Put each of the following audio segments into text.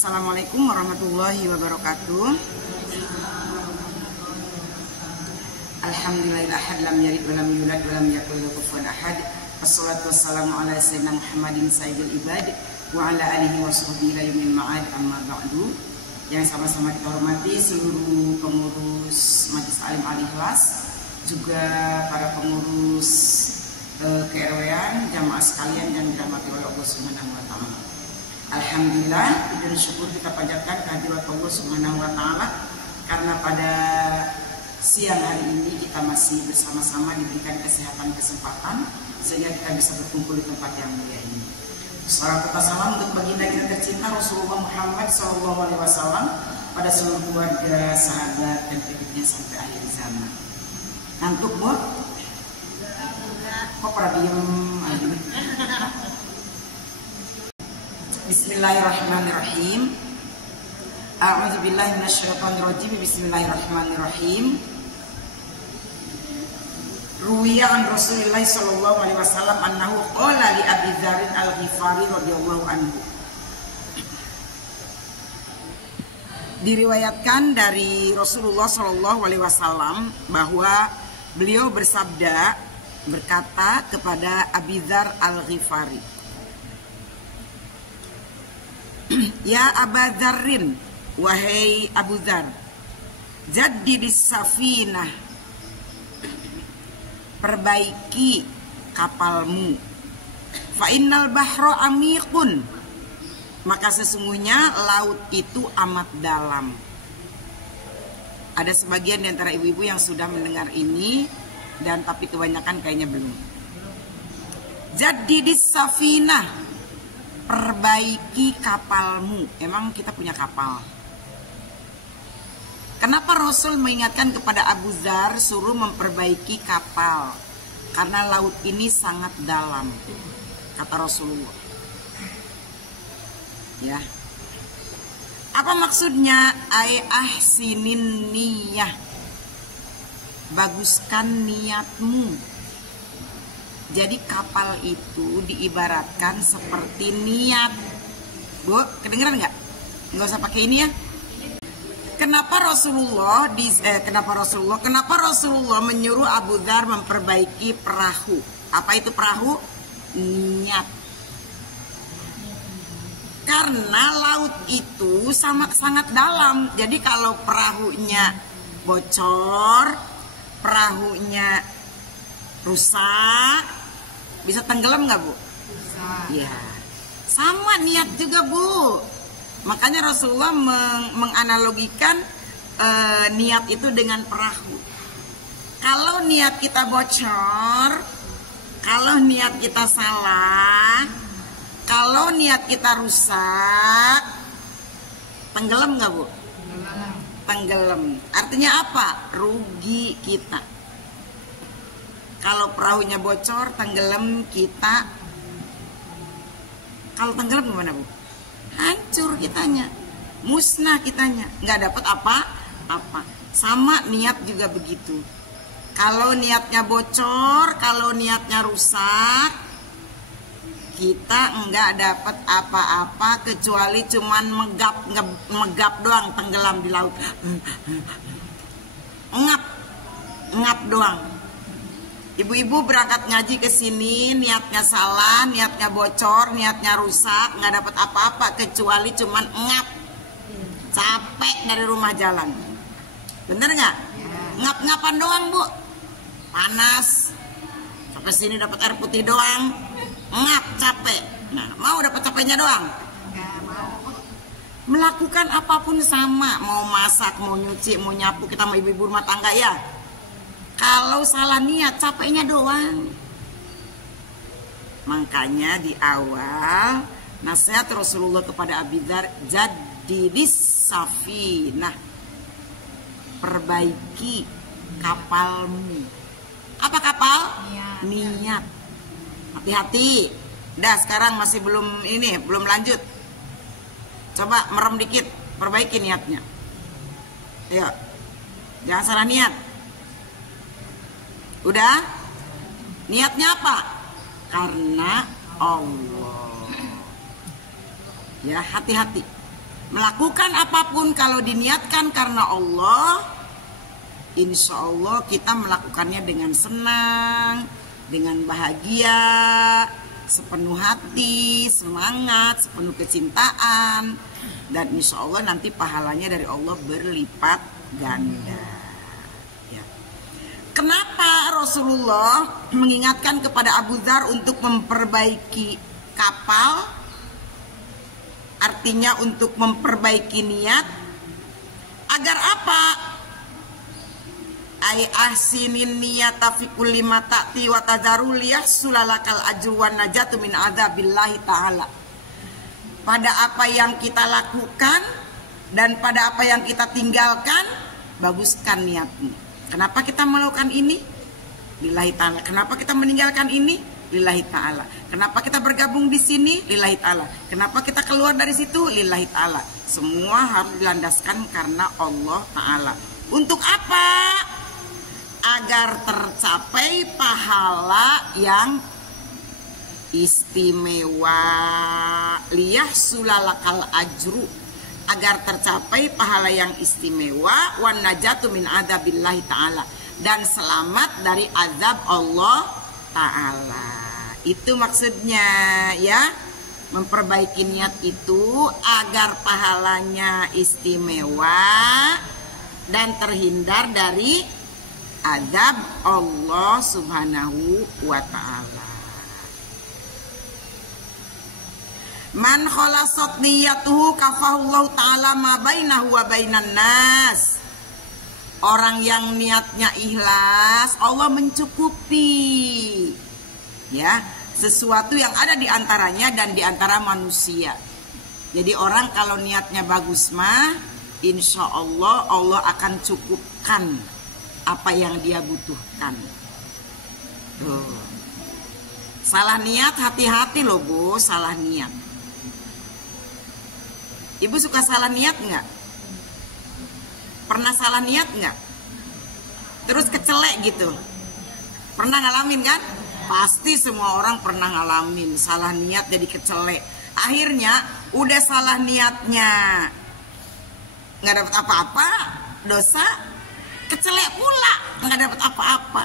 Assalamualaikum warahmatullahi wabarakatuh. Alhamdulillahilladzi lam yalid wa lam yulad wa lam yakul lahu kufuwan ahad. Wassalatu wassalamu ala sayyidina Muhammadin sayyidil ibad wa ala alihi wa sahbihi ila yaumil ma'ad, amma ba'du. Yang sama-sama kita hormati seluruh pengurus Majelis Alim Al-Ikhlas, juga para pengurus KRW-an, jamaah sekalian yang dirahmati oleh Allah Subhanahu wa taala. Alhamdulillah, dan syukur kita panjatkan kehadirat Allah Subhanahu wa taala karena pada siang hari ini kita masih bersama-sama diberikan kesehatan kesempatan sehingga kita bisa berkumpul di tempat yang mulia ini. Salawat salam untuk baginda kita tercinta Rasulullah Muhammad SAW pada seluruh keluarga, sahabat dan pengikutnya sampai akhir zaman. Ngantuk, Bu? Kok pada diem aja? Bismillahirrahmanirrahim. A'udzubillahi minasyaitonirrajim. Bismillahirrahmanirrahim. Ruwiya an Rasulillah sallallahu alaihi wasallam annahu qala li Abi Dzar al-Ghifari radhiyallahu anhu. Diriwayatkan dari Rasulullah sallallahu alaihi wasallam bahwa beliau berkata kepada Abi Dzar al-Ghifari, "Ya Aba Dzarrin, wahai Abu Dzar, jaddidis safinah, perbaiki kapalmu. Fa innal bahra amiqun, maka sesungguhnya laut itu amat dalam." Ada sebagian di antara ibu-ibu yang sudah mendengar ini, dan tapi kebanyakan kayaknya belum. Jaddidis safinah, perbaiki kapalmu. Emang kita punya kapal. Kenapa Rasul mengingatkan kepada Abu Dzar suruh memperbaiki kapal? Karena laut ini sangat dalam, kata Rasulullah. Ya. Apa maksudnya? Ai ahsinin niyah, baguskan niatmu. Jadi kapal itu diibaratkan seperti niat. Bu, kedengeran nggak? Nggak usah pakai ini ya. Kenapa Rasulullah menyuruh Abu Dzar memperbaiki perahu? Apa itu perahu? Niat. Karena laut itu sangat dalam. Jadi kalau perahunya bocor, perahunya rusak, bisa tenggelam nggak, Bu? Bisa. Ya, sama niat juga, Bu. Makanya Rasulullah menganalogikan niat itu dengan perahu. Kalau niat kita bocor, kalau niat kita salah, kalau niat kita rusak, tenggelam nggak, Bu? Tenggelam. Artinya apa? Rugi kita. Kalau perahunya bocor, tenggelam kita. Kalau tenggelam gimana, Bu? Hancur kitanya, musnah kitanya, nggak dapat apa-apa. Sama niat juga begitu. Kalau niatnya bocor, kalau niatnya rusak, kita nggak dapat apa-apa kecuali cuman megap doang, tenggelam di laut. Ngap doang. Ibu-ibu berangkat ngaji ke sini, niatnya salah, niatnya bocor, niatnya rusak, nggak dapat apa-apa kecuali cuman ngap, capek dari rumah jalan. Bener nggak? Ngap-ngapan doang, Bu. Panas, sampai sini dapat air putih doang, ngap, capek. Nah, mau dapat capeknya doang? Melakukan apapun sama, mau masak, mau nyuci, mau nyapu, kita mau ibu-ibu rumah tangga ya. Kalau salah niat, capeknya doang. Makanya di awal nasihat Rasulullah kepada Abi Dzar, jaddidis safinah, perbaiki kapalmu. Apa kapal? Niat. Hati-hati. Dah, sekarang masih belum lanjut. Coba merem dikit, perbaiki niatnya. Ayo, jangan salah niat. Udah? Niatnya apa? Karena Allah. Ya, hati-hati. Melakukan apapun kalau diniatkan karena Allah, insya Allah kita melakukannya dengan senang, dengan bahagia, sepenuh hati, semangat, sepenuh kecintaan, dan insya Allah nanti pahalanya dari Allah berlipat ganda. Ya. Kenapa Rasulullah mengingatkan kepada Abu Dzar untuk memperbaiki kapal? Artinya untuk memperbaiki niat. Agar apa? Ai ahsinin niyata fi kulli ma ta'ti wa tadharu liyahsulalakal ajru wan najatu min adzabillahi ta'ala. Pada apa yang kita lakukan dan pada apa yang kita tinggalkan, baguskan niatmu. Kenapa kita melakukan ini? Lillahi ta'ala. Kenapa kita meninggalkan ini? Lillahi ta'ala. Kenapa kita bergabung di sini? Lillahi ta'ala. Kenapa kita keluar dari situ? Lillahi ta'ala. Semua harus dilandaskan karena Allah ta'ala. Untuk apa? Agar tercapai pahala yang istimewa. Liyahsulalakal ajru. Agar tercapai pahala yang istimewa. Wan najatu min adzabillahi ta'ala. Dan selamat dari azab Allah ta'ala. Itu maksudnya ya. Memperbaiki niat itu agar pahalanya istimewa dan terhindar dari azab Allah subhanahu wa ta'ala. Man khalasat niyatuhu kafahullahu ta'ala ma bainahu wa bainan nas. Orang yang niatnya ikhlas, Allah mencukupi ya sesuatu yang ada di antaranya dan di antara manusia. Jadi orang kalau niatnya bagus mah, insya Allah Allah akan cukupkan apa yang dia butuhkan. Tuh. Salah niat, hati-hati loh Bu, salah niat. Ibu suka salah niat nggak? Pernah salah niat nggak? Terus kecelek gitu. Pernah ngalamin kan? Pasti semua orang pernah ngalamin salah niat jadi kecelek. Akhirnya udah salah niatnya nggak dapat apa-apa, dosa, kecelek pula nggak dapat apa-apa,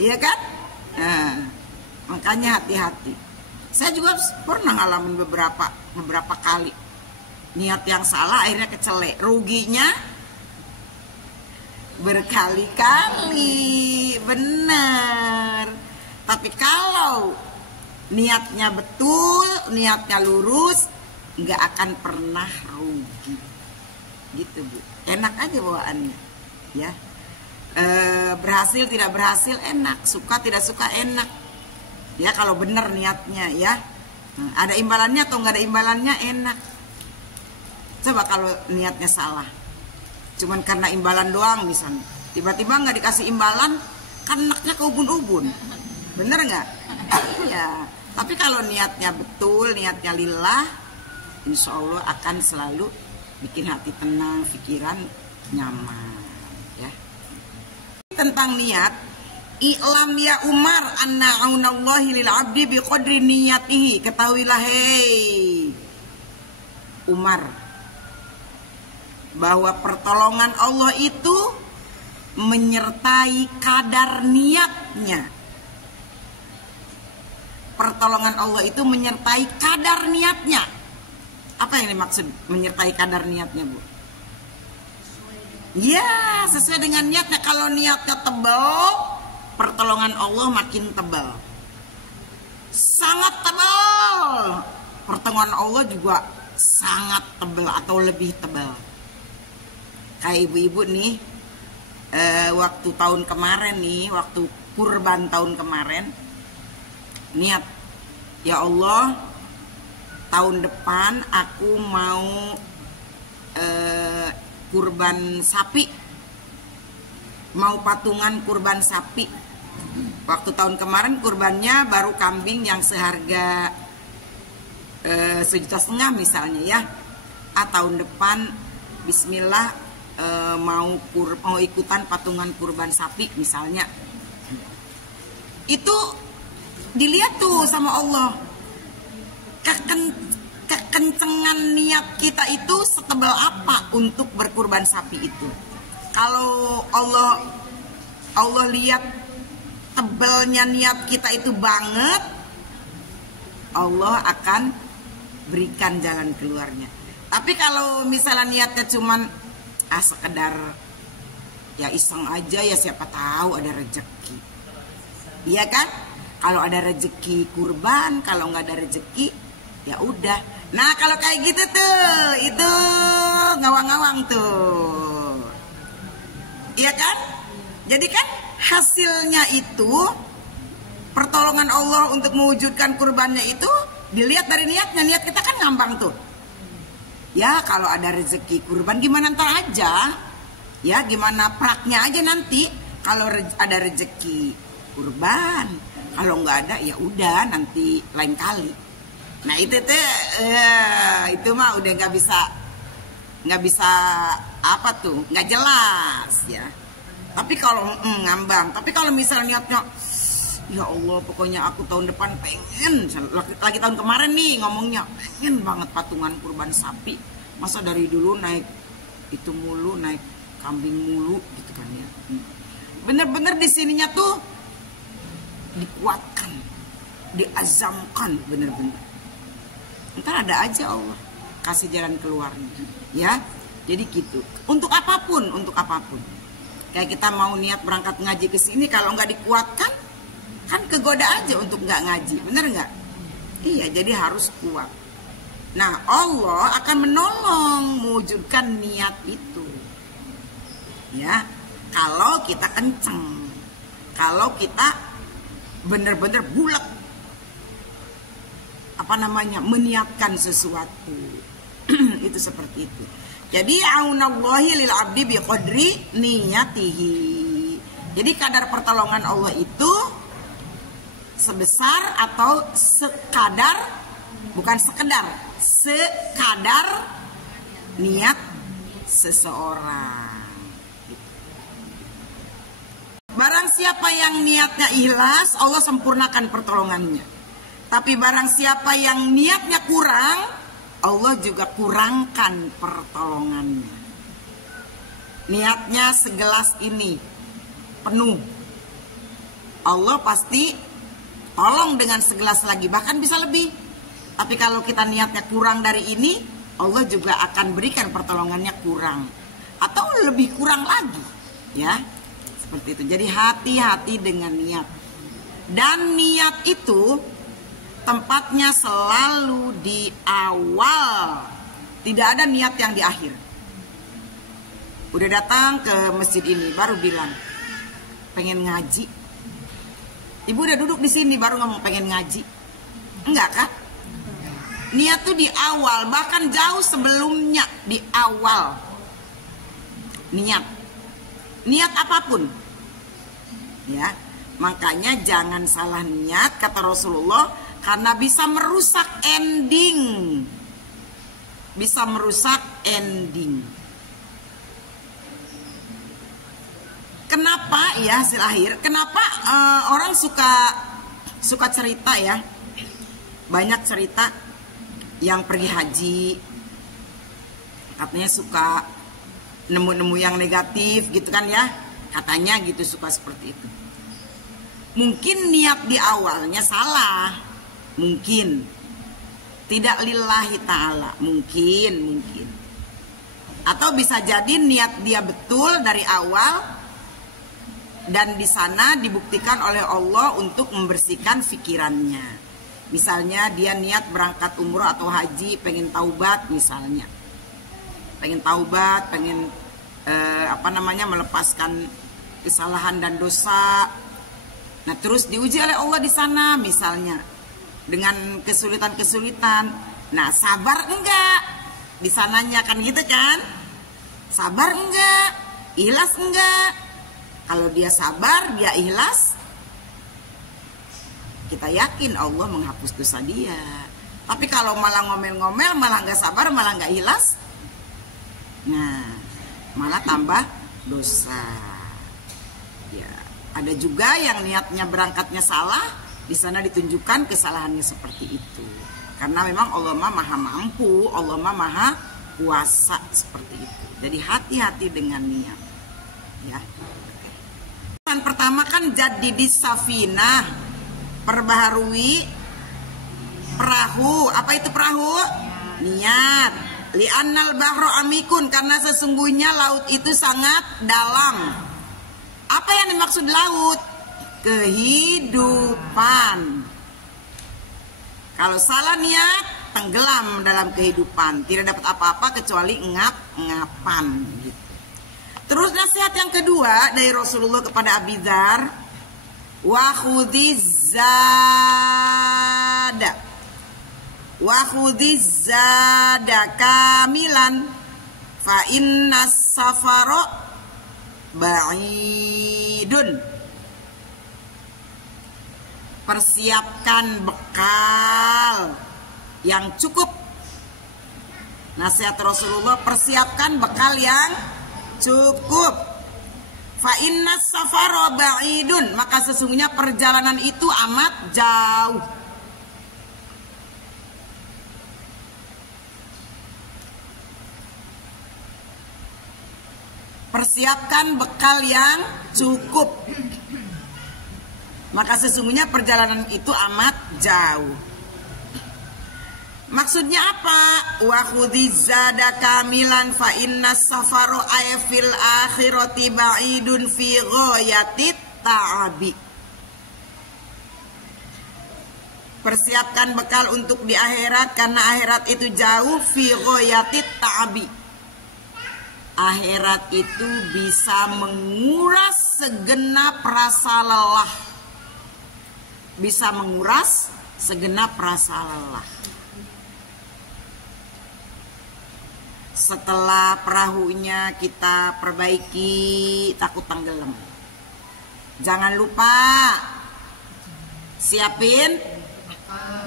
iya kan? Nah, makanya hati-hati. Saya juga pernah ngalamin beberapa kali niat yang salah akhirnya kecelek, ruginya berkali-kali, benar. Tapi kalau niatnya betul, niatnya lurus, nggak akan pernah rugi, gitu Bu. Enak aja bawaannya, ya. Berhasil tidak berhasil enak, suka tidak suka enak, ya kalau benar niatnya ya. Ada imbalannya atau nggak ada imbalannya enak. Coba kalau niatnya salah, cuman karena imbalan doang misalnya, tiba-tiba nggak dikasih imbalan, kan enaknya ke ubun-ubun. Bener nggak? Iya. Tapi kalau niatnya betul, niatnya lillah, insya Allah akan selalu bikin hati tenang, pikiran nyaman. Ya. Tentang niat, i'lam ya Umar anna aunallahi lil abdi biqadri niyatihi. Ketahuilah hei Umar, bahwa pertolongan Allah itu menyertai kadar niatnya. Pertolongan Allah itu menyertai kadar niatnya. Apa yang dimaksud menyertai kadar niatnya Bu? Ya, sesuai dengan niatnya. Kalau niatnya tebal, pertolongan Allah makin tebal. Sangat tebal. Pertolongan Allah juga sangat tebal atau lebih tebal. Kayak ibu-ibu nih, waktu tahun kemarin nih, waktu kurban tahun kemarin, niat, ya Allah, tahun depan aku mau kurban sapi, mau patungan kurban sapi. Waktu tahun kemarin kurbannya baru kambing yang seharga 1,5 juta misalnya ya. Tahun depan Bismillah mau ikutan patungan kurban sapi misalnya. Itu dilihat tuh sama Allah, kekencengan niat kita itu setebal apa untuk berkurban sapi itu. Kalau Allah lihat tebalnya niat kita itu banget, Allah akan berikan jalan keluarnya. Tapi kalau misalnya niatnya cuman sekedar ya iseng aja, ya siapa tahu ada rezeki. Iya kan? Kalau ada rezeki kurban, kalau nggak ada rezeki ya udah. Nah kalau kayak gitu tuh, itu ngawang-ngawang tuh. Iya kan? Jadi kan hasilnya itu, pertolongan Allah untuk mewujudkan kurbannya itu dilihat dari niatnya. Niat kita kan ngambang tuh. Ya kalau ada rezeki kurban gimana ntar aja. Ya gimana praknya aja nanti. Kalau ada rezeki kurban, kalau nggak ada ya udah nanti lain kali. Nah itu tuh itu mah udah nggak bisa apa tuh, nggak jelas ya. Tapi kalau ngambang, tapi kalau misalnya niatnya ya Allah pokoknya aku tahun depan pengen, lagi tahun kemarin nih ngomongnya pengen banget patungan kurban sapi, masa dari dulu naik itu mulu, naik kambing mulu gitu kan ya. Bener-bener di sininya tuh dikuatkan, diazamkan bener-bener. Ntar ada aja Allah kasih jalan keluarnya ya. Jadi gitu. Untuk apapun. Kayak kita mau niat berangkat ngaji ke sini, kalau nggak dikuatkan kan kegoda aja untuk nggak ngaji, bener nggak? Iya, jadi harus kuat. Nah Allah akan menolong mewujudkan niat itu ya, kalau kita kenceng, kalau kita bener-bener bulat meniatkan sesuatu. Itu seperti itu. Jadi aunallahi lil abdi biqadri niyatihi. Jadi kadar pertolongan Allah itu sebesar atau sekadar, bukan sekedar, sekadar niat seseorang. Barang siapa yang niatnya ikhlas, Allah sempurnakan pertolongannya. Tapi barang siapa yang niatnya kurang, Allah juga kurangkan pertolongannya. Niatnya segelas ini penuh, Allah pasti tolong dengan segelas lagi, bahkan bisa lebih. Tapi kalau kita niatnya kurang dari ini, Allah juga akan berikan pertolongannya kurang atau lebih kurang lagi ya. Seperti itu. Jadi hati-hati dengan niat. Dan niat itu tempatnya selalu di awal. Tidak ada niat yang di akhir. Udah datang ke masjid ini baru bilang pengen ngaji. Ibu udah duduk di sini baru ngomong pengen ngaji. Enggak kan? Niat tuh di awal, bahkan jauh sebelumnya di awal. Niat apapun. Ya, makanya jangan salah niat kata Rasulullah, karena bisa merusak ending. Bisa merusak ending. Kenapa ya hasil akhir? Kenapa orang suka cerita ya? Banyak cerita yang pergi haji, katanya suka nemu-nemu yang negatif gitu kan ya, katanya gitu, suka seperti itu. Mungkin niat di awalnya salah, mungkin tidak lillahi ta'ala, mungkin atau bisa jadi niat dia betul dari awal dan di sana dibuktikan oleh Allah untuk membersihkan pikirannya. Misalnya dia niat berangkat umroh atau haji, pengen taubat misalnya. Pengen taubat, pengen melepaskan kesalahan dan dosa. Nah, terus diuji oleh Allah di sana misalnya dengan kesulitan-kesulitan. Nah, sabar enggak? Di sananya kan gitu kan? Sabar enggak? Ikhlas enggak? Kalau dia sabar, dia ikhlas, kita yakin Allah menghapus dosa dia. Tapi kalau malah ngomel-ngomel, malah nggak sabar, malah nggak ikhlas, nah malah tambah dosa. Ya, ada juga yang niatnya berangkatnya salah, di sana ditunjukkan kesalahannya seperti itu. Karena memang Allah maha mampu, Allah maha kuasa seperti itu. Jadi hati-hati dengan niat. Ya. Yang pertama kan jadidis safinah, perbaharui perahu. Apa itu perahu? Niat. Li'annal bahru amikun, karena sesungguhnya laut itu sangat dalam. Apa yang dimaksud laut? Kehidupan. Kalau salah niat, tenggelam dalam kehidupan, tidak dapat apa-apa kecuali ngap-ngapan gitu. Terus nasihat yang kedua dari Rasulullah kepada Abi Dzar, wa khudziz zada kamilan fa innas safara ba'idun. Persiapkan bekal yang cukup. Nasihat Rasulullah, persiapkan bekal yang cukup. Fa innas safara ba'idun, maka sesungguhnya perjalanan itu amat jauh. Persiapkan bekal yang cukup. Maka sesungguhnya perjalanan itu amat jauh. Maksudnya apa? Wa khudziz zada kamilan fa innas safaro ay fil akhirati ba'idun fi ghayatit ta'abi. Persiapkan bekal untuk di akhirat, karena akhirat itu jauh, fi ghayatit ta'abi. Akhirat itu bisa menguras segenap rasa lelah. Bisa menguras segenap rasa lelah. Setelah perahunya kita perbaiki, takut tenggelam. Jangan lupa siapin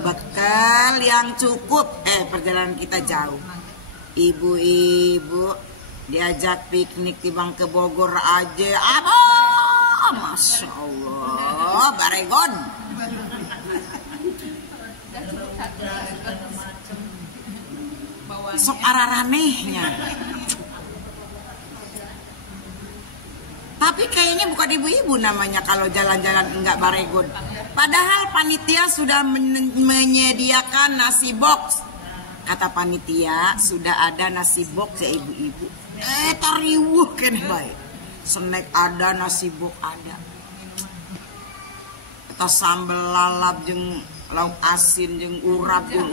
bekal yang cukup. Perjalanan kita jauh. Ibu-ibu diajak piknik di Bangka Bogor aja, Masya Allah, baregon. Sok araranehnya. Tapi kayaknya bukan ibu-ibu namanya kalau jalan-jalan enggak baregon. Padahal panitia sudah menyediakan nasi box. Kata panitia sudah ada nasi box ya ibu-ibu. Tariwuh kan baik. Snack ada, nasi box ada. Kita sambal lalap jeung lauk asin jeung urap jeung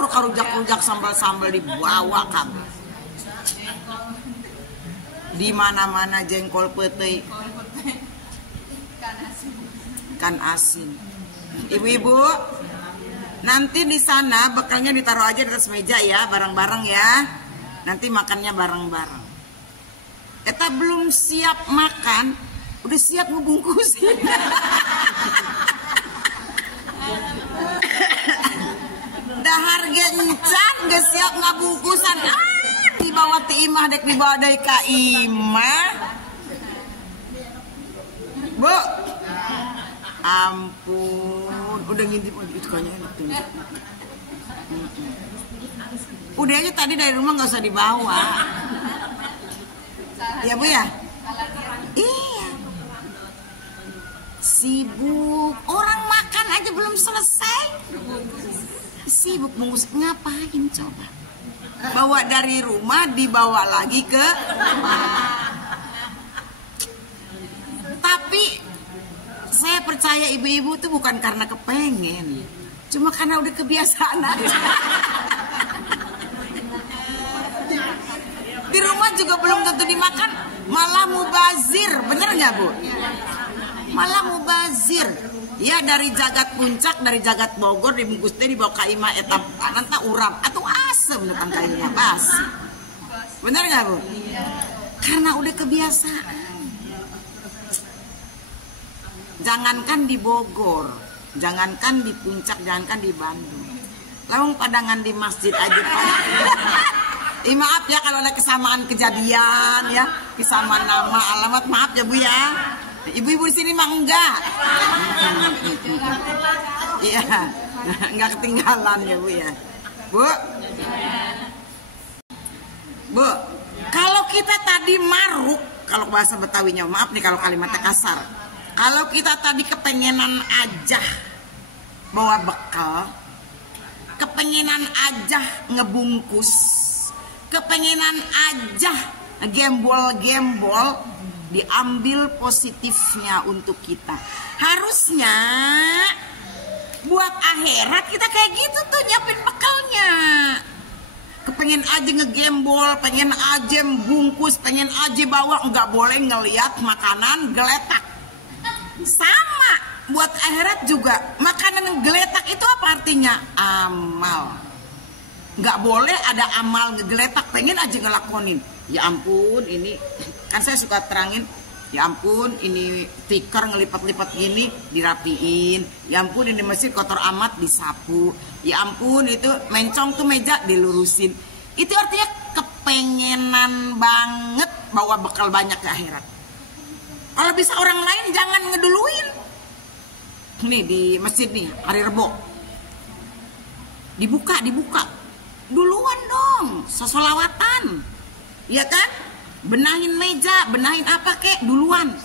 karujak-rujak sambal-sambal dibawa kabeh. Di mana-mana jengkol peuteui. Kan asin. Ibu-ibu, nanti di sana bekalnya ditaruh aja di atas meja ya, bareng-bareng ya. Nanti makannya bareng-bareng. Eta belum siap makan, udah siap ngebungkusin. Dahar gencan gak siap ngabungkusan. Dibawa ti imah dek dibawa dari ka imah. Bu, ampun, udah ngintip itu kayaknya enak tuh. Udah aja tadi dari rumah nggak usah dibawa. Ya Bu ya? Iya. Sibuk, orang makan aja belum selesai. Sibuk bungkus, ngapain coba? Bawa dari rumah dibawa lagi ke rumah. Tapi saya percaya ibu-ibu tuh bukan karena kepengen, cuma karena udah kebiasaan aja. Di rumah juga belum tentu dimakan, malah mubazir, bener nggak Bu? Malah mubazir. Ya dari Jagat Puncak, dari Jagat Bogor dibungkus teh dibawa ka imah etap nanti urap atau asem datang kayaknya basi. Bener nggak Bu? Karena udah kebiasaan. Jangankan di Bogor, jangankan di Puncak, jangankan di Bandung. Lawang padangan di masjid aja Pak. Maaf ya kalau ada kesamaan kejadian ya, kesamaan nama, alamat, maaf ya Bu ya. Ibu-ibu di sini mah enggak. Iya. Nggak ketinggalan ya Bu ya. Bu, Bu, kalau kita tadi maruk, kalau bahasa Betawinya, maaf nih kalau kalimatnya kasar. Kalau kita tadi kepengenan aja bawa bekal, kepengenan aja ngebungkus, kepengenan aja gembol-gembol, diambil positifnya untuk kita. Harusnya buat akhirat kita kayak gitu tuh nyiapin bekalnya. Kepengen aja ngegembol, pengen aja bungkus, pengen aja bawa, nggak boleh ngelihat makanan geletak. Sama buat akhirat juga, makanan geletak itu apa artinya? Amal. Nggak boleh ada amal ngegeletak, pengen aja ngelakonin. Ya ampun, ini kan saya suka terangin. Ya ampun, ini tikar ngelipat-lipat gini dirapiin. Ya ampun, ini mesin kotor amat disapu. Ya ampun, itu mencong tuh meja dilurusin. Itu artinya kepengenan banget bawa bekal banyak ke akhirat. Kalau bisa orang lain jangan ngeduluin. Nih di masjid nih, hari Rebo. Dibuka. Duluan dong, sesolawatan. Ya kan? Benahin meja, benahin apa kek, duluan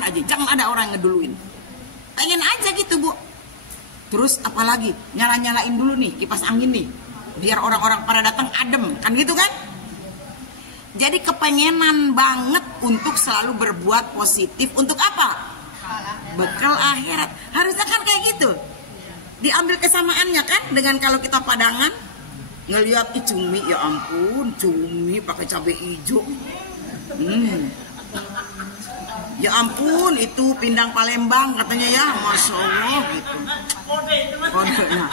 aja, jangan ada orang ngeduluin. Pengen aja gitu Bu. Terus apalagi nyalain dulu nih kipas angin nih, biar orang-orang pada datang adem, kan gitu kan? Jadi kepengenan banget untuk selalu berbuat positif untuk apa? Bekal akhirat. Harusnya kan kayak gitu. Diambil kesamaannya kan dengan kalau kita padangan ngelihat cumi, ya ampun, cumi pakai cabai hijau. Ya ampun, itu pindang Palembang katanya ya, Masya Allah gitu. Kode, nah.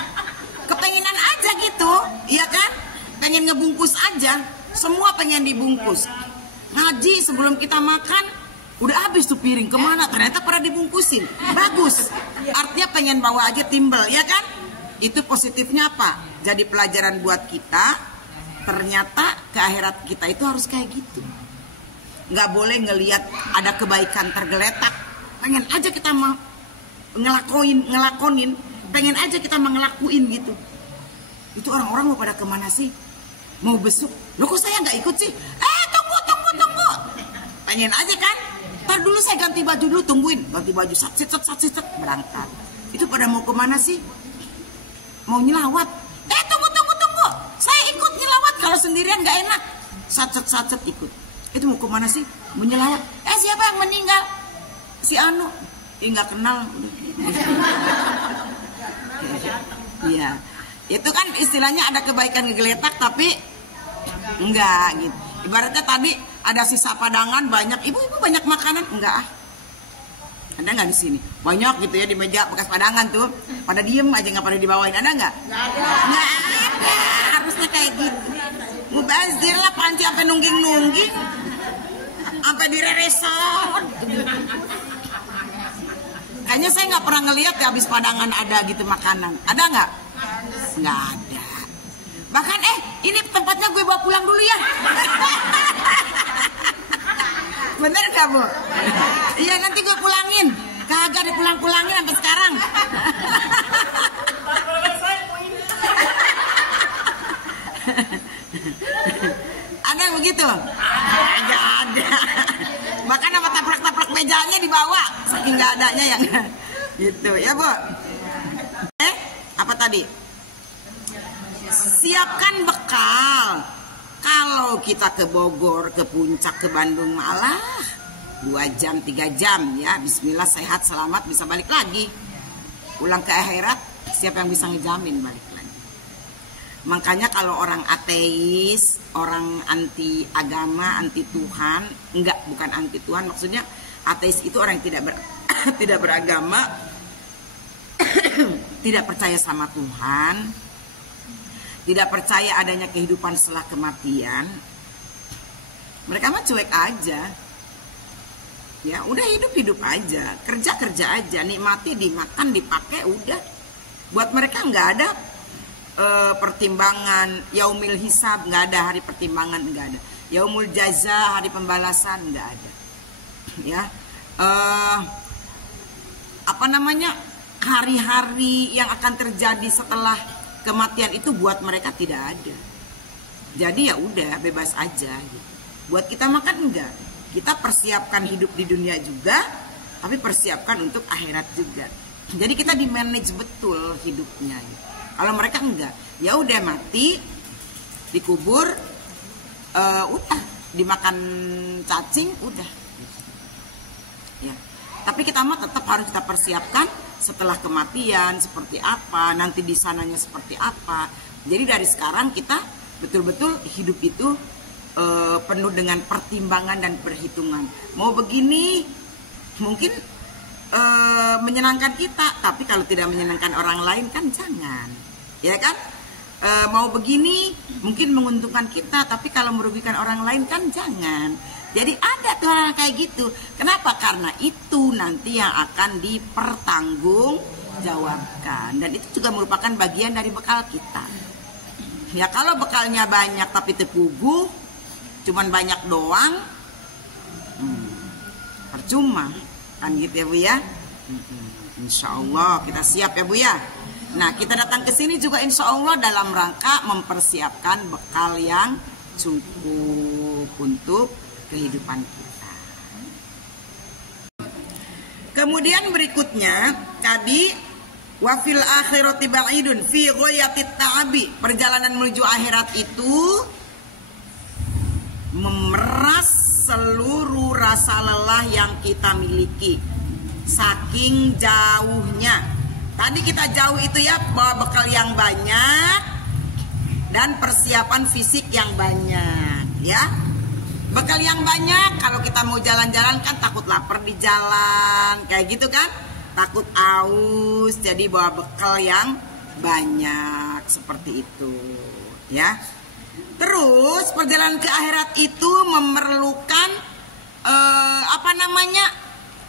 Kepengenan aja gitu, iya kan? Pengen ngebungkus aja, semua pengen dibungkus. Ngaji sebelum kita makan, udah habis tuh piring, kemana? Ternyata pada dibungkusin, bagus. Artinya pengen bawa aja timbel, ya kan? Itu positifnya apa? Jadi pelajaran buat kita, ternyata ke akhirat kita itu harus kayak gitu. Nggak boleh ngelihat ada kebaikan tergeletak. Pengen aja kita mau ngelakonin, pengen aja kita mau ngelakuin gitu. Itu orang-orang mau pada kemana sih? Mau besuk? Loh kok saya nggak ikut sih? Tunggu. Pengen aja kan? Ntar dulu saya ganti baju dulu, tungguin. Ganti baju, sat, berangkat. Itu pada mau kemana sih? Mau nyelawat? Tunggu. Saya ikut nyelawat, kalau sendirian nggak enak. Sat, ikut. Itu mau kemana sih? Mau nyelawat. Siapa yang meninggal? Si Anu. Nggak kenal. Iya. Itu kan istilahnya ada kebaikan ngegeletak tapi enggak gitu. Ibaratnya tadi ada sisa padangan banyak. Ibu banyak makanan? Enggak ah. Ada nggak di sini? Banyak gitu ya di meja bekas padangan tuh. Pada diem aja nggak pada dibawain. Ada nggak? Nggak ada. Harusnya kayak gitu. Mubazir lah, panci sampai nungging, sampai direreson. Kayaknya saya nggak pernah ngeliat ya habis padangan ada gitu makanan. Ada nggak? Nggak ada. Bahkan ini tempatnya gue bawa pulang dulu ya. Bener gak Bu? Iya nanti gue pulangin. Kagak dipulang-pulangin sampai sekarang. Ada yang begitu? Gak ada. Bahkan sama taplak-taplak mejanya dibawa. Saking gak adanya yang gitu ya Bu. Apa tadi? Siapkan bekal. Kalau kita ke Bogor, ke Puncak, ke Bandung malah 2 jam, 3 jam ya. Bismillah sehat, selamat, bisa balik lagi. Pulang ke akhirat, siapa yang bisa ngejamin balik lagi? Makanya kalau orang ateis, orang anti agama, anti Tuhan, bukan anti Tuhan, maksudnya ateis itu orang yang tidak beragama, tidak percaya sama Tuhan, tidak percaya adanya kehidupan setelah kematian. Mereka mah cuek aja. Ya, udah hidup aja, kerja aja, nikmati, dimakan, dipakai, udah. Buat mereka nggak ada pertimbangan yaumil hisab, nggak ada hari pertimbangan, nggak ada. Yaumul jaza, hari pembalasan, nggak ada. Ya, apa namanya? hari-hari yang akan terjadi setelah kematian itu buat mereka tidak ada. Jadi ya udah bebas aja gitu. Buat kita makan enggak. Kita persiapkan hidup di dunia juga, tapi persiapkan untuk akhirat juga. Jadi kita di manage betul hidupnya gitu. Kalau mereka enggak, ya udah mati, dikubur, udah dimakan cacing, udah. Ya. Tapi kita mah tetap harus kita persiapkan setelah kematian seperti apa, nanti di sananya seperti apa. Jadi dari sekarang kita betul-betul hidup itu penuh dengan pertimbangan dan perhitungan. Mau begini mungkin menyenangkan kita, tapi kalau tidak menyenangkan orang lain kan jangan, ya kan? Mau begini mungkin menguntungkan kita, tapi kalau merugikan orang lain kan jangan. Jadi ada tuh hal kayak gitu. Kenapa? Karena itu nanti yang akan dipertanggungjawabkan, dan itu juga merupakan bagian dari bekal kita. Ya kalau bekalnya banyak tapi terpuguh, cuman banyak doang, percuma kan gitu ya Bu ya. Insya Allah kita siap ya Bu ya. Nah kita datang ke sini juga insya Allah dalam rangka mempersiapkan bekal yang cukup untuk kehidupan kita. Kemudian berikutnya tadi wafil akhirati ba'idun fi ghayatit ta'abi. Perjalanan menuju akhirat itu memeras seluruh rasa lelah yang kita miliki, saking jauhnya. Tadi kita jauh itu ya, bawa bekal yang banyak dan persiapan fisik yang banyak ya. Bekal yang banyak, kalau kita mau jalan-jalan kan takut lapar di jalan, kayak gitu kan, takut aus, jadi bawa bekal yang banyak seperti itu ya. Terus perjalanan ke akhirat itu memerlukan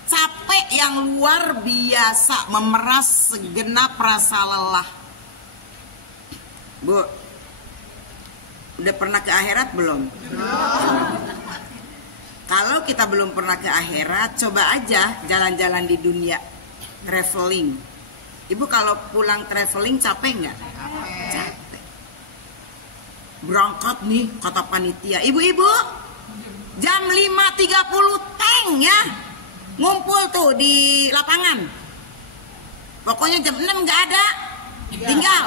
capek yang luar biasa, memeras segenap rasa lelah. Bu, udah pernah ke akhirat belum? Kalau kita belum pernah ke akhirat, coba aja jalan-jalan di dunia, traveling. Ibu kalau pulang traveling capek nggak? Capek. Berangkat nih kata panitia, ibu-ibu jam 5.30 tank ya, ngumpul tuh di lapangan. Pokoknya jam 6 nggak ada, tinggal.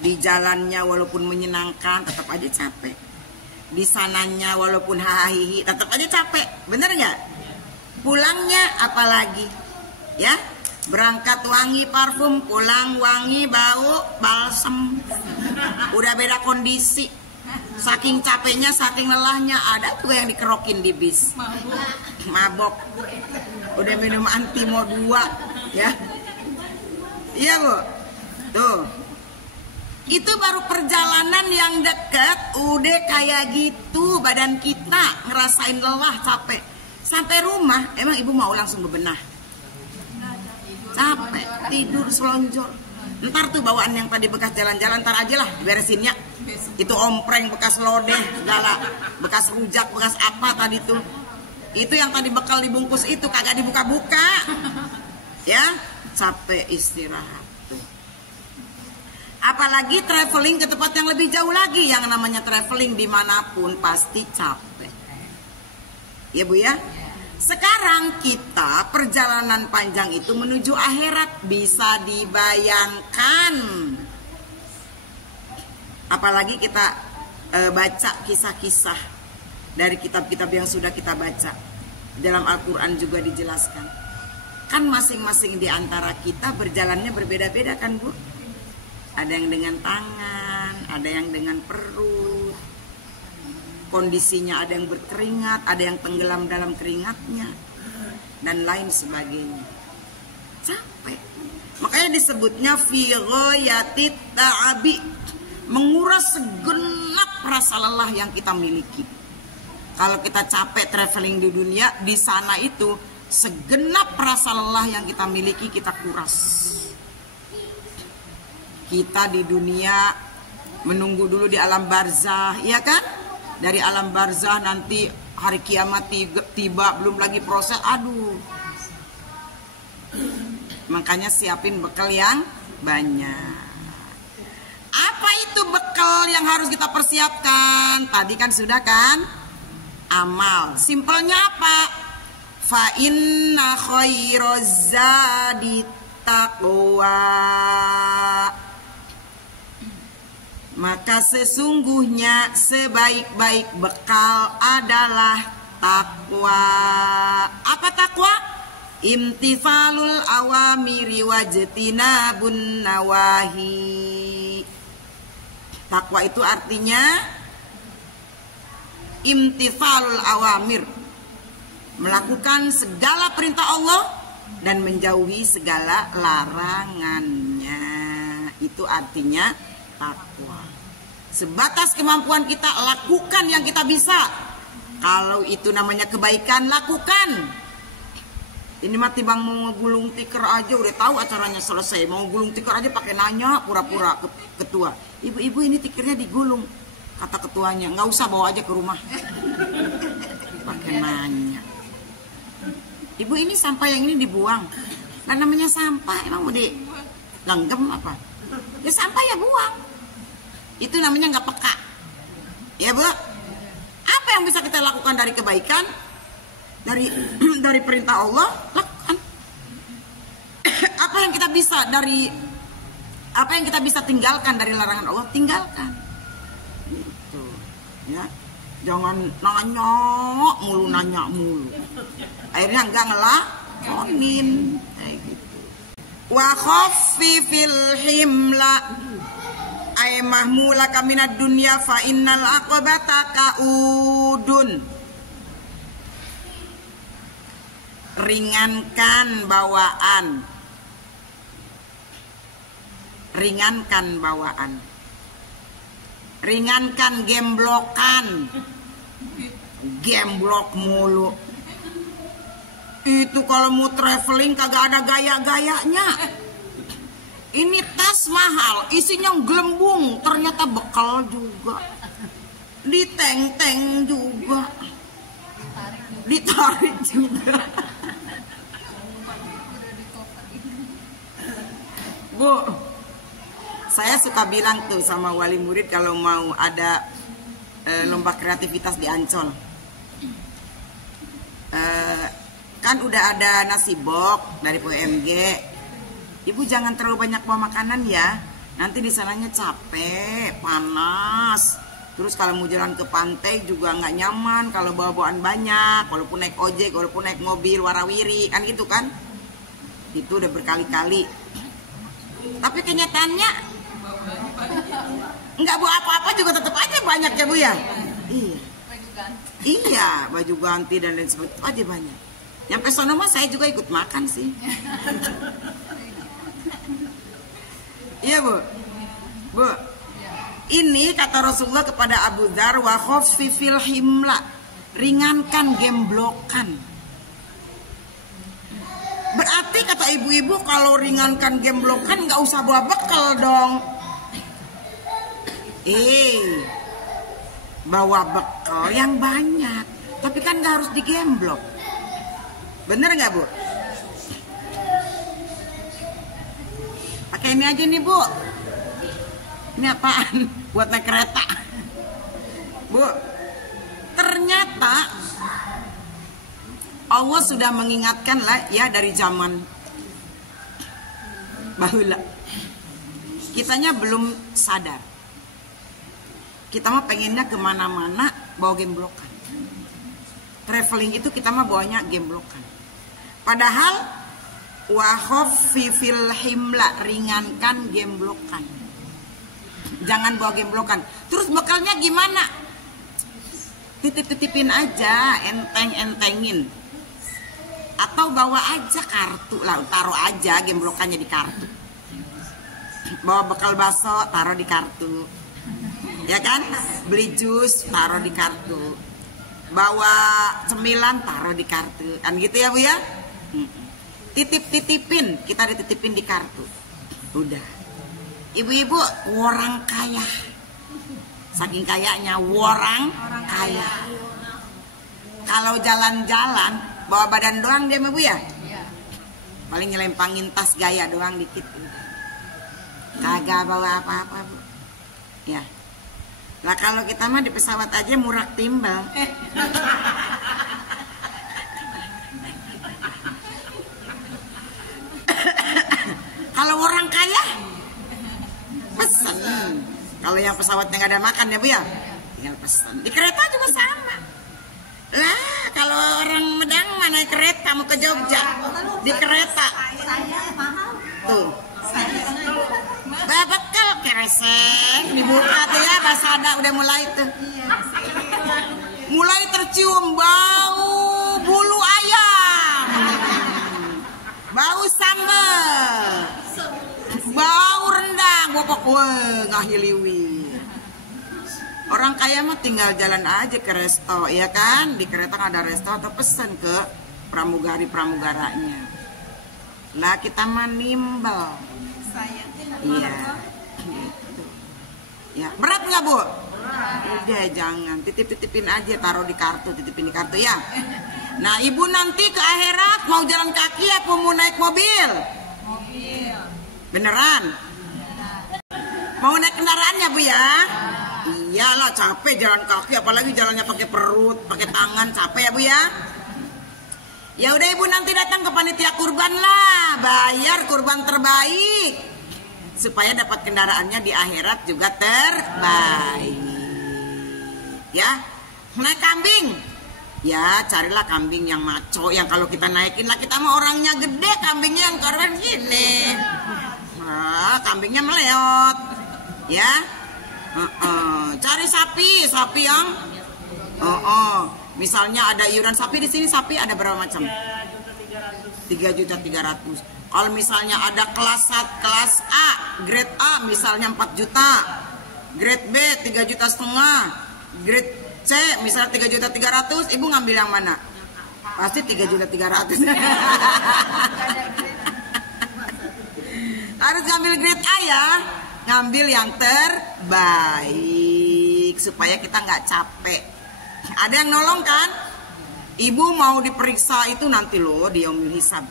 Di jalannya walaupun menyenangkan tetap aja capek. Di sananya walaupun hahihi tetap aja capek, bener nggak? Pulangnya apalagi ya, berangkat wangi parfum, pulang wangi bau balsem. Udah beda kondisi. Saking capeknya, saking lelahnya, ada juga yang dikerokin di bis. Mabok. Udah minum Antimo 2 ya. Iya Bu. Tuh. Itu baru perjalanan yang dekat, udah kayak gitu badan kita ngerasain lelah, capek. Sampai rumah, emang ibu mau langsung bebenah? Capek, tidur selonjor. Ntar tuh bawaan yang tadi bekas jalan-jalan, ntar aja lah beresinnya. Itu ompreng, bekas lodeh, segala, bekas rujak, bekas apa tadi tuh. Itu yang tadi bekal dibungkus itu kagak dibuka-buka. Ya, capek istirahat. Apalagi traveling ke tempat yang lebih jauh lagi. Yang namanya traveling dimanapun pasti capek. Ya Bu ya. Sekarang kita perjalanan panjang itu menuju akhirat, bisa dibayangkan. Apalagi kita baca kisah-kisah dari kitab-kitab yang sudah kita baca. Dalam Al-Quran juga dijelaskan. Kan masing-masing di antara kita berjalannya berbeda-beda kan Bu. Ada yang dengan tangan, ada yang dengan perut. Kondisinya ada yang berkeringat, ada yang tenggelam dalam keringatnya, dan lain sebagainya. Capek. Makanya disebutnya fi ghayatit ta'abi, menguras segenap rasa lelah yang kita miliki. Kalau kita capek traveling di dunia, di sana itu segenap rasa lelah yang kita miliki kita kuras. Kita di dunia menunggu dulu di alam barzah, iya kan? Dari alam barzah nanti hari kiamat tiba, belum lagi proses, aduh. Makanya siapin bekal yang banyak. Apa itu bekal yang harus kita persiapkan? Tadi kan sudah kan? Amal. Simpelnya apa? Fa inna khairaz zadi taqwa. Maka sesungguhnya sebaik-baik bekal adalah takwa. Apa takwa? Imtithalul awamiri wajtinabun nawahi. Takwa itu artinya imtithalul awamir, melakukan segala perintah Allah dan menjauhi segala larangannya. Itu artinya takwa. Sebatas kemampuan kita, lakukan yang kita bisa. Kalau itu namanya kebaikan, lakukan. Ini mah timbang mau ngegulung tikar aja udah tahu acaranya selesai. Mau ngegulung tikar aja pakai nanya pura-pura ke ketua. Ibu-ibu ini tikirnya digulung. Kata ketuanya, nggak usah bawa aja ke rumah. Pakai nanya. Ibu ini sampah yang ini dibuang. Kan namanya sampah, emang mau dilenggem apa? Ya sampah ya buang. Itu namanya nggak peka. Ya Bu? Apa yang bisa kita lakukan dari kebaikan? Dari perintah Allah, lakukan. Apa yang kita bisa tinggalkan dari larangan Allah, tinggalkan. Gitu. Ya. Jangan nanya mulu. Akhirnya enggak ngelakonin kayak gitu. Wa khaffifil himla ay mahmulaka minad dunya fa innal aqabata kaudun. Ringankan bawaan. Ringankan bawaan. Ringankan gemblokan. Gemblok mulu. Itu kalau mau traveling kagak ada gaya-gayanya. Ini tas mahal, isinya gelembung, ternyata bekal juga. Diteng-teng juga. Ditarik juga. Bu, saya suka bilang tuh sama wali murid kalau mau ada lomba kreativitas di Ancol. Kan udah ada nasi bok dari PMG. Ibu jangan terlalu banyak bawa makanan ya. Nanti di sananya capek, panas. Terus kalau mau jalan ke pantai juga nggak nyaman kalau bawa bawaan banyak. Walaupun naik ojek, walaupun naik mobil warawiri, kan gitu kan? Itu udah berkali-kali. Tapi kenyataannya nggak bawa apa-apa juga tetap aja banyak ya Bu ya. Iya. Iya, baju ganti dan lain sebagainya aja banyak. Nyampe sono mah saya juga ikut makan sih. Iya Bu. Bu. Ini kata Rasulullah kepada Abu Dzar, wa khaffifil himla. Ringankan gemblokan. Berarti kata ibu-ibu kalau ringankan gemblokan nggak usah bawa bekal dong. Bawa bekal yang banyak. Tapi kan nggak harus digemblok. Bener nggak Bu? Pakai ini aja nih Bu. Ini apaan? Buat naik kereta. Bu, ternyata Allah sudah mengingatkan lah ya dari zaman bahula. Kitanya belum sadar. Kita mah pengennya kemana-mana bawa gemblokan. Traveling itu kita mah bawanya gemblokan. Padahal wa khaffifil himla, ringankan gemblokan. Jangan bawa gemblokan. Terus bekalnya gimana? Titip-titipin aja, enteng-entengin. Atau bawa aja kartu lah, taruh aja gemblokannya di kartu. Bawa bekal bakso, taruh di kartu. Ya kan? Beli jus, taruh di kartu. Bawa cemilan, taruh di kartu. Kan gitu ya Bu ya? Titip-titipin, kita dititipin di kartu. Udah. Ibu-ibu orang kaya. Saking kayanya orang kaya. Kalau jalan-jalan bawa badan doang dia Bu ya? paling ngelempangin tas gaya doang dikit. Kagak bawa apa-apa, Bu. Ya. Lah kalau kita mah di pesawat aja murah timbang. Kalau orang kaya pesen. Kalau yang pesawatnya nggak ada makan ya Bu ya, tinggal pesen. Di kereta juga sama. Lah kalau orang Medang mana kereta mau ke Jogja, di kereta tuh bekal keresek dibuka tuh ya, basada udah mulai tuh, mulai tercium bau bulu ayam, bau sambal, bau rendang, bopok ngahiliwi. Orang kaya mah tinggal jalan aja ke resto, ya kan? Di kereta ada resto atau pesen ke pramugari-pramugaranya. Lah kita mah nimbal. Iya. Gitu. Ya, berat nggak Bu? Udah jangan, titip-titipin aja, taruh di kartu, titipin di kartu ya. Nah, Ibu nanti ke akhirat mau jalan kaki apa mau naik mobil? Mobil. Beneran? Mau naik kendaraannya Bu ya? Iyalah capek jalan kaki, apalagi jalannya pakai perut, pakai tangan, capek ya Bu ya. Ya udah Ibu nanti datang ke panitia kurban lah, bayar kurban terbaik supaya dapat kendaraannya di akhirat juga terbaik. Ya, naik kambing. Ya carilah kambing yang maco, yang kalau kita naikin lah, kita mau orangnya gede, kambingnya yang korban gini. Nah, kambingnya meleot. Ya. Cari sapi yang misalnya ada iuran sapi di sini, sapi ada berapa macam? 3.300.000. Kalau misalnya ada kelas A, grade A misalnya 4 juta, grade B 3,5 juta, grade C misalnya 3.300.000, Ibu ngambil yang mana? Pasti 3.300.000. Harus ngambil grade A ya. Ngambil yang terbaik supaya kita nggak capek. Ada yang nolong kan? Ibu mau diperiksa itu nanti loh, dia hisab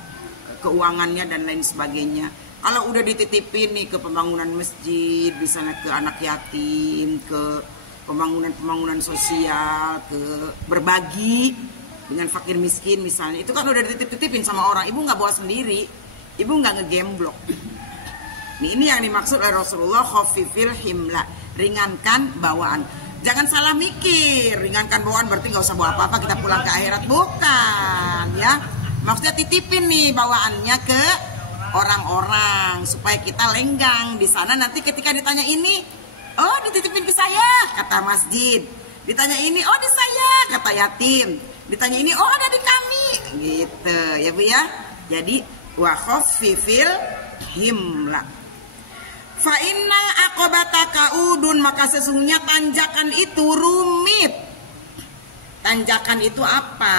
keuangannya dan lain sebagainya. Kalau udah dititipin nih ke pembangunan masjid, misalnya ke anak yatim, ke pembangunan sosial, ke berbagi dengan fakir miskin misalnya, itu kan udah dititipin sama orang. Ibu nggak bawa sendiri, Ibu nggak ngegemblok. Ini yang dimaksud oleh Rasulullah, khafifil himla, ringankan bawaan. Jangan salah mikir, ringankan bawaan berarti nggak usah bawa apa-apa, kita pulang ke akhirat, bukan ya. Maksudnya titipin nih bawaannya ke orang-orang supaya kita lenggang di sana. Nanti ketika ditanya ini, oh dititipin ke saya, kata masjid. Ditanya ini, oh di saya, kata yatim. Ditanya ini, oh ada di kami, gitu ya Bu ya. Jadi wa khafifil himla. Fa innal aqobata kaudun, maka sesungguhnya tanjakan itu rumit. Tanjakan itu apa?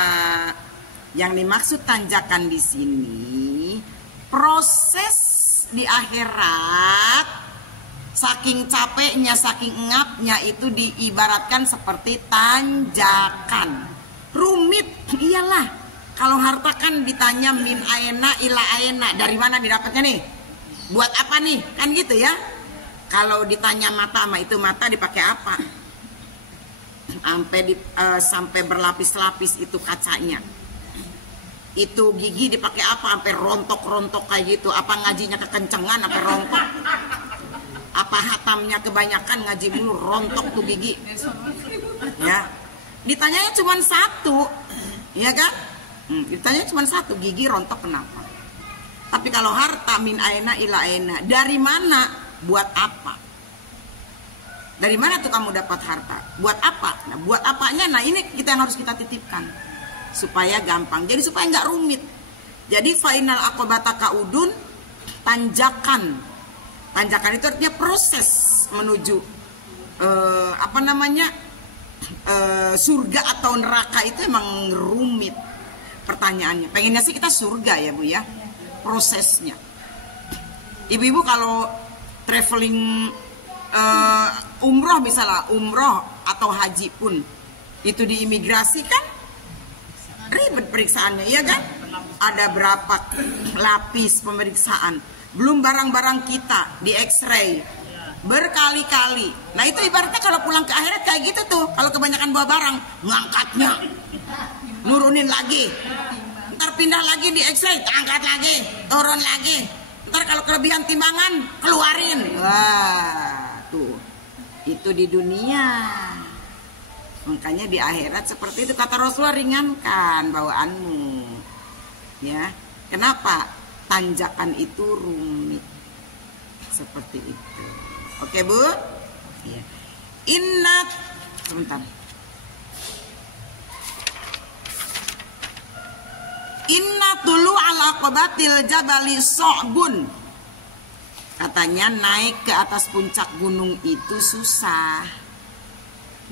Yang dimaksud tanjakan di sini proses di akhirat, saking capeknya, saking engapnya itu diibaratkan seperti tanjakan. Rumit, iyalah. Kalau harta kan ditanya min aena ila aena, dari mana didapatnya nih? Buat apa nih? Kan gitu ya. Kalau ditanya mata sama itu mata dipakai apa? Sampai berlapis-lapis itu kacanya. Itu gigi dipakai apa? Sampai rontok-rontok kayak gitu. Apa ngajinya kekencengan sampai rontok? Apa hatamnya kebanyakan ngaji mulu rontok tuh gigi? Ya. Ditanyanya cuma satu. Iya kan? Ditanya cuma satu, gigi rontok kenapa? Tapi kalau harta min aena ila aena, dari mana, buat apa? Dari mana tuh kamu dapat harta? Buat apa? Nah, buat apanya? Nah, ini kita yang harus kita titipkan supaya gampang. Jadi supaya nggak rumit. Jadi fainal aqobata kaudun, tanjakan. Tanjakan itu artinya proses menuju surga atau neraka itu emang rumit. Pertanyaannya, pengennya sih kita surga ya Bu ya, prosesnya. Ibu-ibu kalau traveling umroh misalnya, umroh atau haji pun itu di imigrasi kan ribet periksaannya, ya kan? Ada berapa lapis pemeriksaan, belum barang-barang kita di X-ray berkali-kali. Nah itu ibaratnya kalau pulang ke akhirat kayak gitu tuh. Kalau kebanyakan bawa barang, ngangkatnya, nurunin lagi, ntar pindah lagi di X-ray, angkat lagi, turun lagi. Ntar kalau kelebihan timbangan, keluarin. Wah, tuh. Itu di dunia. Makanya di akhirat seperti itu, kata Rasulullah, ringankan bawaanmu. Ya. Kenapa? Tanjakan itu rumit. Seperti itu. Oke, Bu? Ya. Sebentar. Inna tulu ala qabatil jabali so'bun. Katanya naik ke atas puncak gunung itu susah.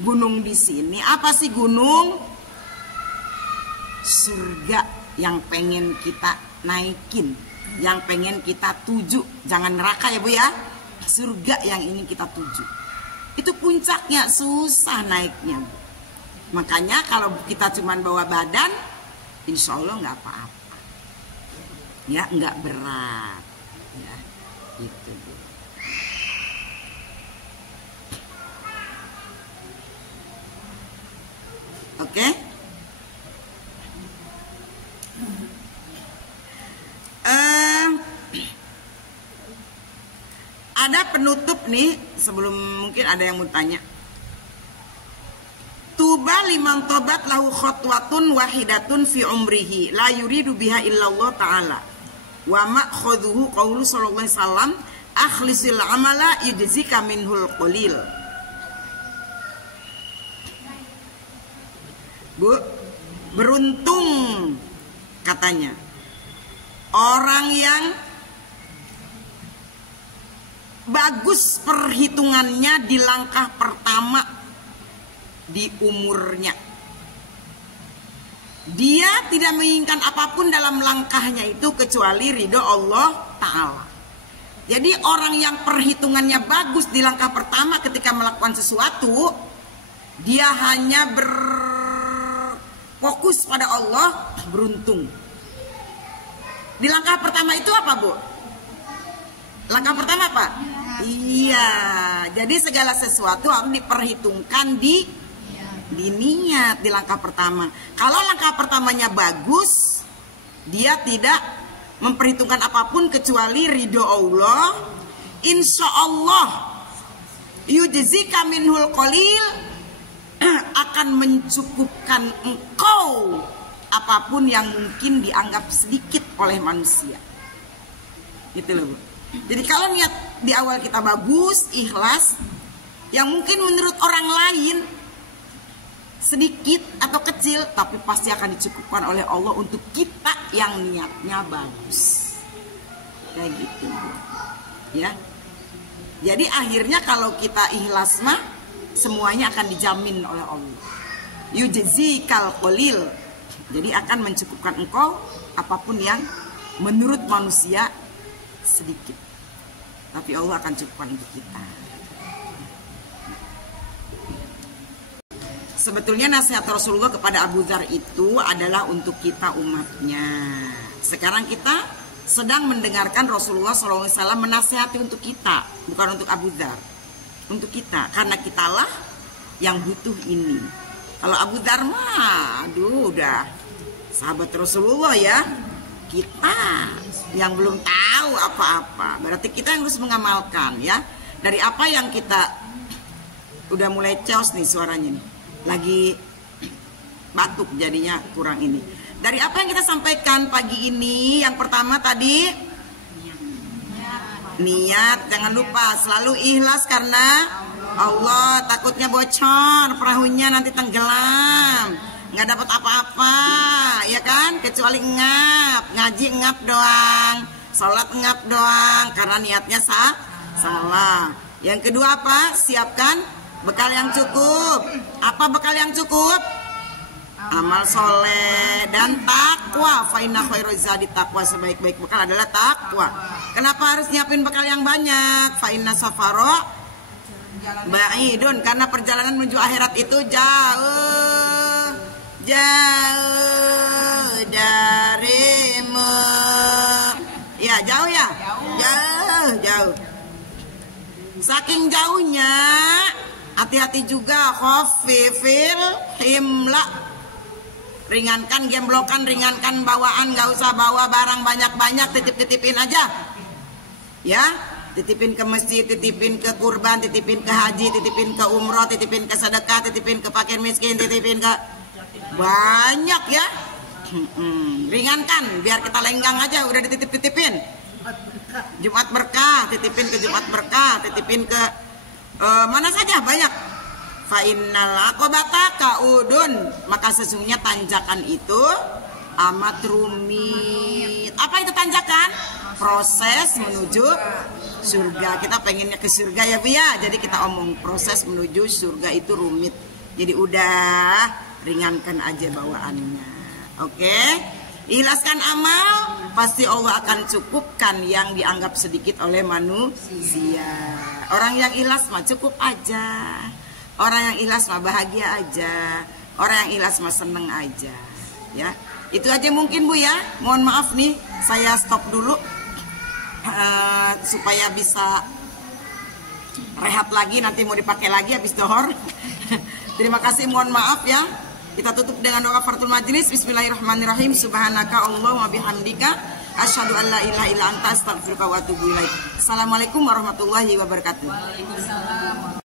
Gunung di sini apa sih gunung? Surga yang pengen kita naikin, yang pengen kita tuju. Jangan neraka ya Bu ya. Surga yang ingin kita tuju. Itu puncaknya susah naiknya Bu. Makanya kalau kita cuma bawa badan, insya Allah nggak apa-apa. Ya nggak berat. Ya itu Bu. Oke. Ada penutup nih, sebelum mungkin ada yang mau tanya. Tuba liman tobat lahu khotwatun wahidatun fi umrihi la yuridu biha illallah ta'ala wa ma'khudhuhu qawlu sallallahu alaihi wasallam akhlisil amala yujzika minhul qalil. Bu, beruntung katanya orang yang bagus perhitungannya di langkah pertama di umurnya. Dia tidak menginginkan apapun dalam langkahnya itu kecuali ridho Allah Ta'ala. Jadi orang yang perhitungannya bagus di langkah pertama ketika melakukan sesuatu, dia hanya berfokus pada Allah, beruntung. Di langkah pertama itu apa Bu? Langkah pertama apa? Iya, jadi segala sesuatu harus diperhitungkan di niat di langkah pertama. Kalau langkah pertamanya bagus, dia tidak memperhitungkan apapun kecuali ridho Allah. Insya Allah yujzika minhul qalil, akan mencukupkan engkau apapun yang mungkin dianggap sedikit oleh manusia. Gitu loh Bu. Jadi kalau niat di awal kita bagus, ikhlas, yang mungkin menurut orang lain sedikit atau kecil, tapi pasti akan dicukupkan oleh Allah untuk kita yang niatnya bagus. Kayak gitu ya. Jadi akhirnya kalau kita ikhlas mah semuanya akan dijamin oleh Allah. Yujzikal qalil. Jadi akan mencukupkan engkau apapun yang menurut manusia sedikit, tapi Allah akan cukupkan untuk kita. Sebetulnya nasihat Rasulullah kepada Abu Dzar itu adalah untuk kita umatnya. Sekarang kita sedang mendengarkan Rasulullah SAW menasihati untuk kita, bukan untuk Abu Dzar, untuk kita, karena kitalah yang butuh ini. Kalau Abu Dzar mah, aduh udah sahabat Rasulullah ya. Kita yang belum tahu apa-apa, berarti kita yang harus mengamalkan ya. Dari apa yang kita udah mulai chaos nih suaranya nih, lagi batuk jadinya kurang ini. Dari apa yang kita sampaikan pagi ini, yang pertama tadi niat, jangan lupa selalu ikhlas karena Allah, takutnya bocor perahunya nanti tenggelam. Nggak dapat apa-apa, ya kan? Kecuali ngap, ngaji ngap doang, sholat ngap doang, karena niatnya salah. Yang kedua apa? Siapkan bekal yang cukup. Apa bekal yang cukup? Amal soleh dan takwa. Fa inna khairaz zadi taqwa, sebaik-baik bekal adalah takwa. Kenapa harus nyiapin bekal yang banyak? Fa inna safaro ba'idun, karena perjalanan menuju akhirat itu jauh darimu. Saking jauhnya, hati-hati juga. Khafifil himla, ringankan gemblokan, ringankan bawaan, gak usah bawa barang banyak-banyak, titip-titipin aja ya. Titipin ke masjid, titipin ke kurban, titipin ke haji, titipin ke umroh, titipin ke sedekah, titipin ke fakir miskin, titipin ke banyak ya. Ringankan biar kita lenggang aja, udah dititip-titipin. Jumat berkah, titipin ke Jumat berkah, titipin ke mana saja banyak. Fa innal aqobata kaudun, maka sesungguhnya tanjakan itu amat rumit. Apa itu tanjakan? Proses menuju surga. Kita pengennya ke surga ya Bu ya. Jadi kita omong proses menuju surga itu rumit. Jadi udah ringankan aja bawaannya. Oke? Ikhlaskan amal, pasti Allah akan cukupkan yang dianggap sedikit oleh manusia. Orang yang ikhlas mah cukup aja. Orang yang ikhlas mah bahagia aja. Orang yang ikhlas mah seneng aja. Ya, itu aja mungkin Bu ya. Mohon maaf nih, saya stop dulu supaya bisa rehat lagi. Nanti mau dipakai lagi habis dohor. Terima kasih, mohon maaf ya. Kita tutup dengan doa kafaratul majlis. Bismillahirrahmanirrahim. Subhanaka Allahumma bihamdika asyhadu an la ilaha illa anta astaghfiruka wa atubu ilaik. Assalamualaikum warahmatullahi wabarakatuh. Waalaikumsalam.